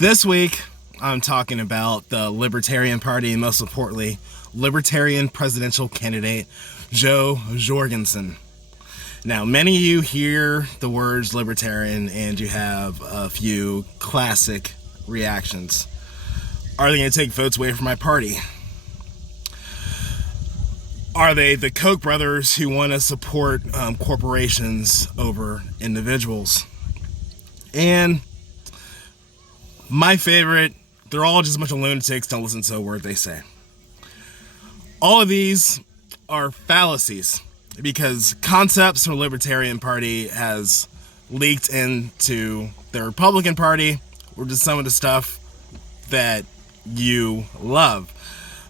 This week, I'm talking about the Libertarian Party and most importantly, Libertarian presidential candidate Jo Jorgensen. Now, many of you hear the words libertarian and you have a few classic reactions. Are they going to take votes away from my party? Are they the Koch brothers who want to support corporations over individuals? And my favorite, they're all just a bunch of lunatics, don't listen to a word they say. All of these are fallacies because concepts from the Libertarian Party has leaked into the Republican Party, which is some of the stuff that you love.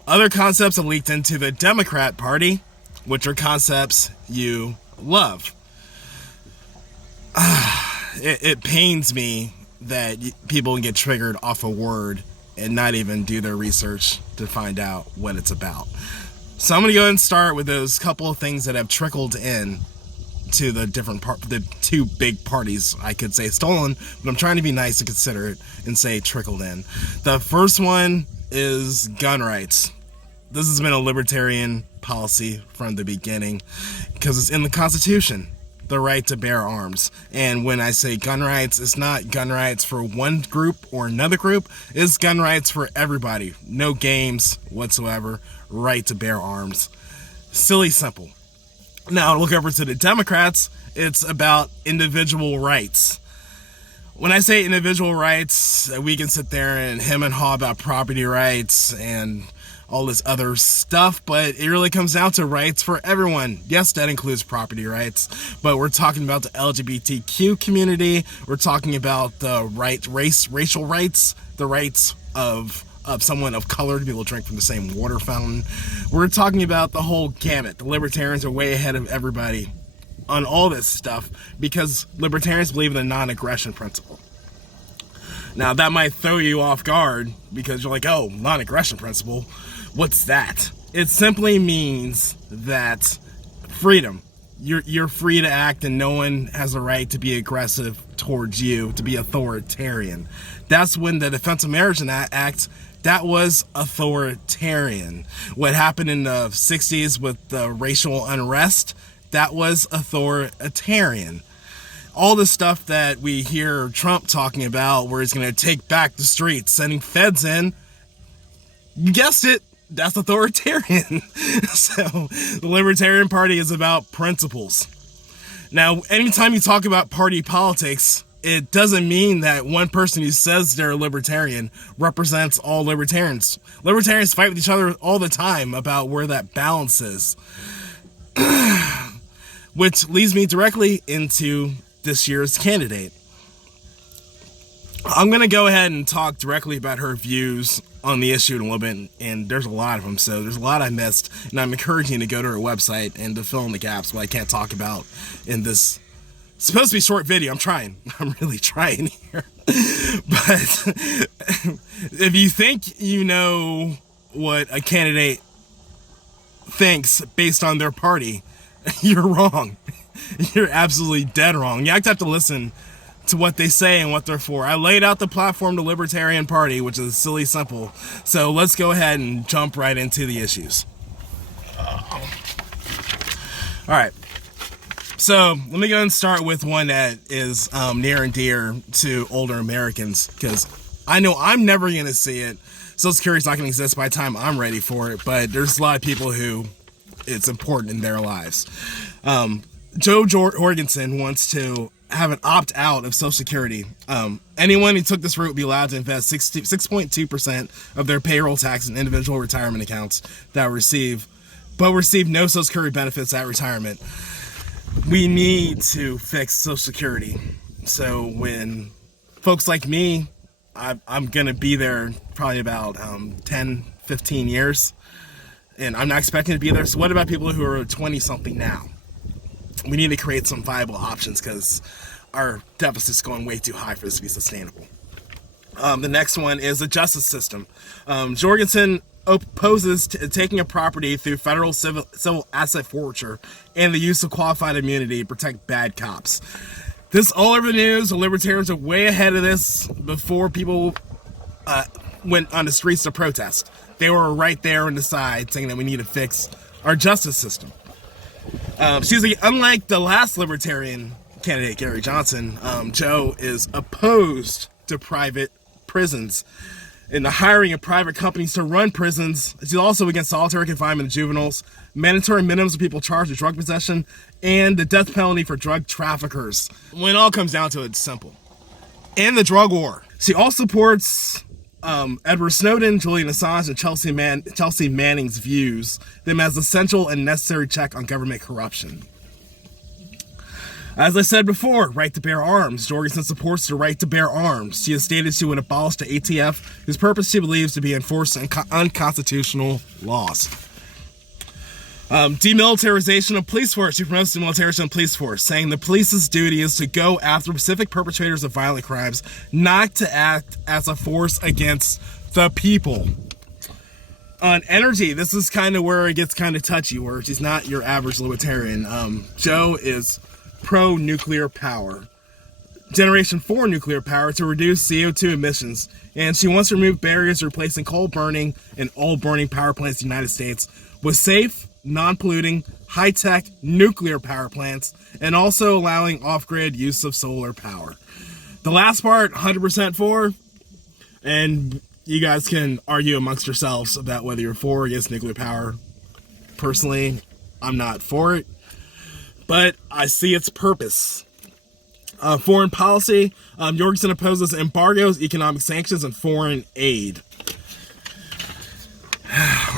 Other concepts have leaked into the Democrat Party, which are concepts you love. It pains me that people get triggered off a word and not even do their research to find out what it's about. So I'm going to go ahead and start with those couple of things that have trickled in to the the two big parties, I could say stolen, but I'm trying to be nice and considerate and say trickled in. The first one is gun rights. This has been a libertarian policy from the beginning because it's in the Constitution, the right to bear arms. And when I say gun rights, it's not gun rights for one group or another group. It's gun rights for everybody. No games whatsoever. Right to bear arms. Silly simple. Now look over to the Democrats. It's about individual rights. When I say individual rights, we can sit there and hem and haw about property rights and all this other stuff, but it really comes down to rights for everyone. Yes, that includes property rights, but we're talking about the LGBTQ community. We're talking about the racial rights, the rights of someone of color to be able to drink from the same water fountain. We're talking about the whole gamut. The libertarians are way ahead of everybody on all this stuff because libertarians believe in the non-aggression principle. Now, that might throw you off guard because you're like, oh, non-aggression principle, what's that? It simply means that freedom. You're free to act and no one has a right to be aggressive towards you, to be authoritarian. That's when the Defense of Marriage Act, that was authoritarian. What happened in the 60s with the racial unrest, that was authoritarian. All the stuff that we hear Trump talking about where he's going to take back the streets, sending feds in, you guessed it, that's authoritarian. So the Libertarian Party is about principles. Now, anytime you talk about party politics, it doesn't mean that one person who says they're a libertarian represents all libertarians. Libertarians fight with each other all the time about where that balance is. Which leads me directly into this year's candidate. I'm going to go ahead and talk directly about her views on the issue in a little bit, and there's a lot of them, so there's a lot I missed, and I'm encouraging you to go to her website and to fill in the gaps what I can't talk about in this supposed to be short video. I'm really trying here. But if you think you know what a candidate thinks based on their party, you're wrong. You're absolutely dead wrong. You have to listen to what they say and what they're for. I laid out the platform to Libertarian Party, which is silly simple. So let's go ahead and jump right into the issues. All right. So let me go ahead and start with one that is near and dear to older Americans, because I know I'm never going to see it. Social Security's not going to exist by the time I'm ready for it, but there's a lot of people who it's important in their lives. Jo Jorgensen wants to have an opt-out of Social Security. Anyone who took this route will be allowed to invest 6.2% of their payroll tax in individual retirement accounts that receive no Social Security benefits at retirement. We need to fix Social Security. So when folks like me, I'm going to be there probably about 10, 15 years, and I'm not expecting to be there. So what about people who are 20-something now? We need to create some viable options because our deficit's going way too high for this to be sustainable. The next one is the justice system. Jorgensen opposes taking a property through federal civil asset forfeiture and the use of qualified immunity to protect bad cops. This all over the news. The libertarians are way ahead of this before people went on the streets to protest. They were right there on the side saying that we need to fix our justice system. Unlike the last Libertarian candidate, Gary Johnson, Joe is opposed to private prisons and the hiring of private companies to run prisons. She's also against solitary confinement of juveniles, mandatory minimums of people charged with drug possession, and the death penalty for drug traffickers. When it all comes down to it, it's simple. And the drug war. She also supports Edward Snowden, Julian Assange, and Chelsea Manning's views, them as essential and necessary check on government corruption. As I said before, right to bear arms. Jorgensen supports the right to bear arms. She has stated she would abolish the ATF, whose purpose she believes to be enforcing unconstitutional laws. Demilitarization of police force. She promotes demilitarization of police force, saying the police's duty is to go after specific perpetrators of violent crimes, not to act as a force against the people. On energy, this is kind of where it gets kind of touchy, where she's not your average libertarian. Joe is pro-nuclear power. Generation 4 nuclear power to reduce CO2 emissions, and she wants to remove barriers replacing coal burning and oil burning power plants in the United States with safe, non-polluting, high-tech nuclear power plants, and also allowing off-grid use of solar power. The last part, 100% for, and you guys can argue amongst yourselves about whether you're for or against nuclear power. Personally, I'm not for it, but I see its purpose. Foreign policy, Jorgensen opposes embargoes, economic sanctions, and foreign aid.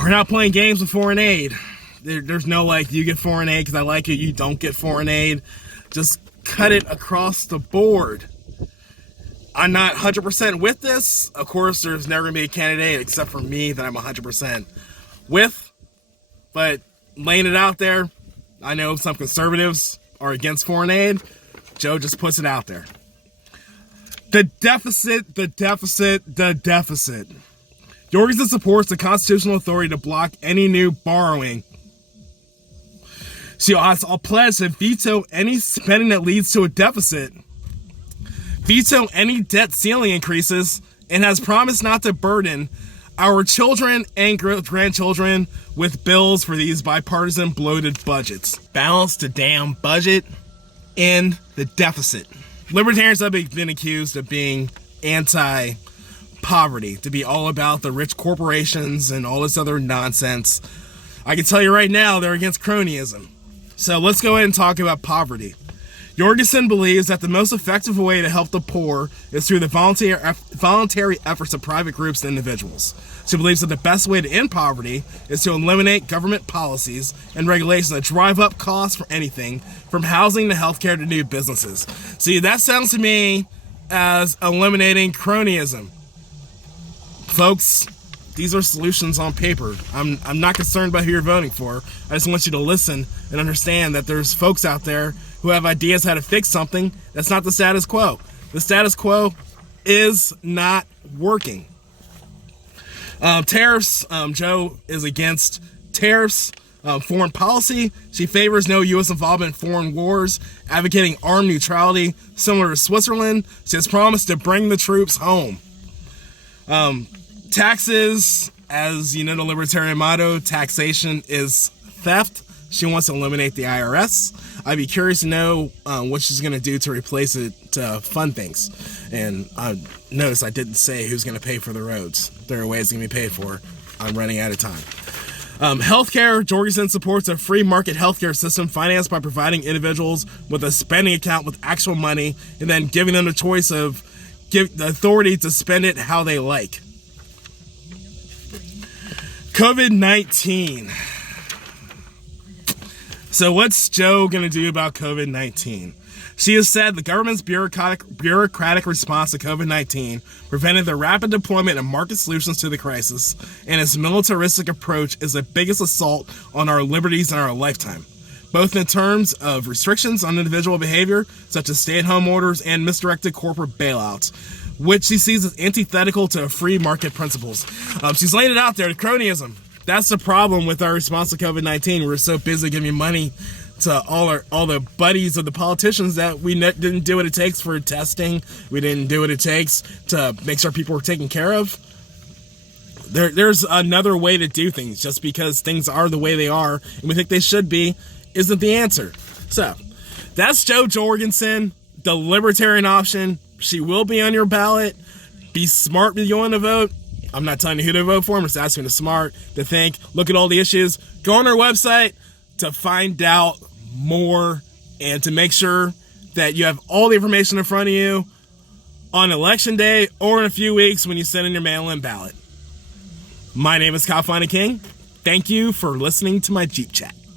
We're not playing games with foreign aid. There's no like, you get foreign aid because I like it, you don't get foreign aid. Just cut it across the board. I'm not 100% with this. Of course, there's never going to be a candidate except for me that I'm 100% with. But laying it out there, I know some conservatives are against foreign aid. Joe just puts it out there. The deficit. Jorgensen supports the constitutional authority to block any new borrowing. She also pledged to veto any spending that leads to a deficit, veto any debt ceiling increases, and has promised not to burden our children and grandchildren with bills for these bipartisan bloated budgets. Balance the damn budget and the deficit. Libertarians have been accused of being anti-poverty, to be all about the rich corporations and all this other nonsense. I can tell you right now, they're against cronyism. So let's go ahead and talk about poverty. Jorgensen believes that the most effective way to help the poor is through the voluntary efforts of private groups and individuals. She believes that the best way to end poverty is to eliminate government policies and regulations that drive up costs for anything, from housing to healthcare to new businesses. See, that sounds to me as eliminating cronyism. Folks, these are solutions on paper. I'm not concerned about who you're voting for. I just want you to listen and understand that there's folks out there who have ideas how to fix something that's not the status quo. The status quo is not working. Tariffs. Joe is against tariffs. Foreign policy. She favors no U.S. involvement in foreign wars, advocating armed neutrality, similar to Switzerland. She has promised to bring the troops home. Taxes, as you know, the libertarian motto, taxation is theft. She wants to eliminate the IRS. I'd be curious to know what she's going to do to replace it to fund things. And notice I didn't say who's going to pay for the roads. There are ways it's going to be paid for. I'm running out of time. Healthcare. Jorgensen supports a free market healthcare system financed by providing individuals with a spending account with actual money and then giving them the choice of the authority to spend it how they like. COVID-19. So what's Joe going to do about COVID-19? She has said the government's bureaucratic response to COVID-19 prevented the rapid deployment of market solutions to the crisis, and its militaristic approach is the biggest assault on our liberties in our lifetime, both in terms of restrictions on individual behavior, such as stay-at-home orders and misdirected corporate bailouts, which she sees as antithetical to free market principles. She's laying it out there, the cronyism. That's the problem with our response to COVID-19. We're so busy giving money to all the buddies of the politicians that we didn't do what it takes for testing. We didn't do what it takes to make sure people were taken care of. There's another way to do things. Just because things are the way they are and we think they should be isn't the answer. So that's Jo Jorgensen, the libertarian option. She will be on your ballot. Be smart when you want to vote. I'm not telling you who to vote for. I'm just asking you to smart, to think, look at all the issues. Go on our website to find out more and to make sure that you have all the information in front of you on election day or in a few weeks when you send in your mail-in ballot. My name is Kyle King. Thank you for listening to my Jeep Chat.